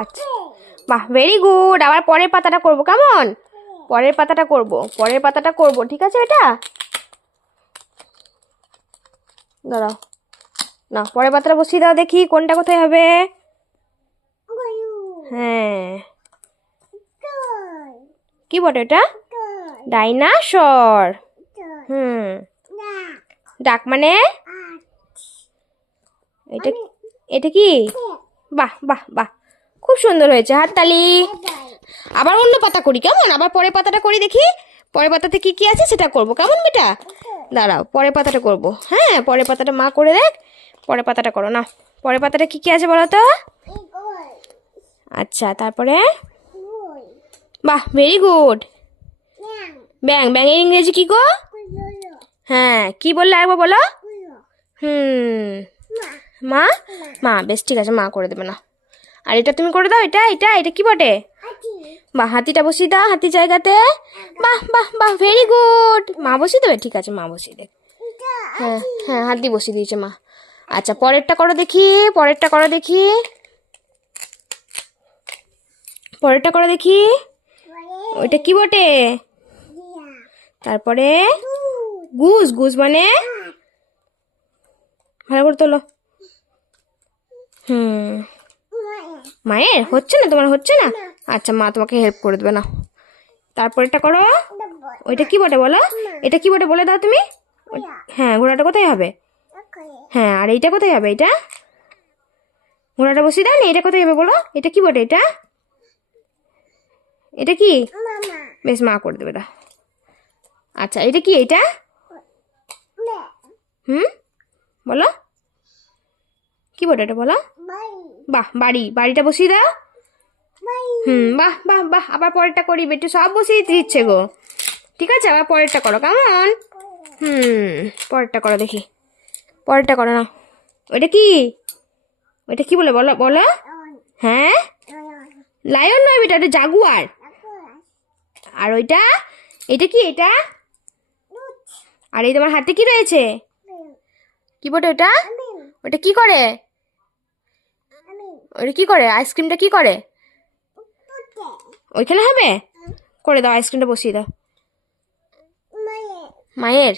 আচ্ছা, বাহ, very good. আবার পরের পাতাটা করব, কেমন? পরের পাতাটা করব, ঠিক আছে? এটা দাঁড়াও, না, পরের পাতাটা বসিয়ে দাও, দেখি কোনটা কোথায় হবে। হ্যাঁ, কি বটে এটা? ডাইনাসর। হুম, ডাক মানে এটা এটা কি? বাহ বাহ বাহ, খুব সুন্দর হয়েছে, হাততালি। আবার অন্য পাতা করি, কেমন? আবার পরের পাতাটা করি, দেখি পরের পাতাতে কি কি আছে সেটা করব, কেমন বেটা? দাঁড়াও, পরের পাতাটা করব। হ্যাঁ, পরের পাতাটা মা করে দেখ, পরের পাতাটা করো না। পরের পাতাটা কি কি আছে বলো তো? আচ্ছা, তারপরে বাহ, ভেরি গুড। ব্যাং, ব্যাঙের ইংরেজি কি গো? হ্যাঁ, কি বললে একবার বলো? মা, মা, বেশ ঠিক আছে, মা করে দেবে না। আর এটা তুমি করে দাও, এটা এটা এটা কি বটে? বাহ, হাতিটা বসিয়ে দাও হাতির জায়গাতে। বাহ বাহ বাহ, ভেরি গুড। মা বসিয়ে দেবে, ঠিক আছে, মা বসিয়ে দেবে। হ্যাঁ হ্যাঁ, হাতি বসিয়ে দিয়েছে মা। আচ্ছা, পরেরটা করো দেখি, পরেরটা করো দেখি, পরেরটা করো দেখি। ওইটা কি বটে? তারপরে গুজ, গুজ মানে ভালো করে তোলো। মায়ের হচ্ছে না, তোমার হচ্ছে না? আচ্ছা, মা তোমাকে হেল্প করে দেবে না। তারপরেরটা করো। ওইটা কি বটে বলো? এটা কি বটে বলে দাও তুমি। হ্যাঁ, ঘোড়াটা কোথায় হবে? হ্যাঁ, আর এইটা কোথায় হবে? এটা ঘোড়াটা বসিয়ে দাও নি, এটা কোথায় হবে বলো? এটা কি বটে? এটা এটা কি? বেশ, মা করে দেবে না। আচ্ছা, এটা কি? এটা বলো, কি বটে এটা বলো? বাহ, বাড়ি, বাড়িটা বসিয়ে দাও। বাহ বাহ বাহ, আবার পরেরটা করি বেটু, সব বসিয়ে দিচ্ছে গো। ঠিক আছে, আবার পরেরটা করো, কেমন? পরেরটা করো দেখি, পরেরটা করো না। ওইটা কি? ওইটা কি বলে বলো বলো? হ্যাঁ, লায়ন নয় বেটা, ওটা জাগুয়ার। আর ওইটা, এটা কি? এটা আর এই তোমার হাতে কি রয়েছে? কি বটে ওটা? ওটা কি করে? ওটা কি করে? আইসক্রিমটা কি করে? ওইখানে হবে, করে দাও, আইসক্রিমটা বসিয়ে দাও। মায়ের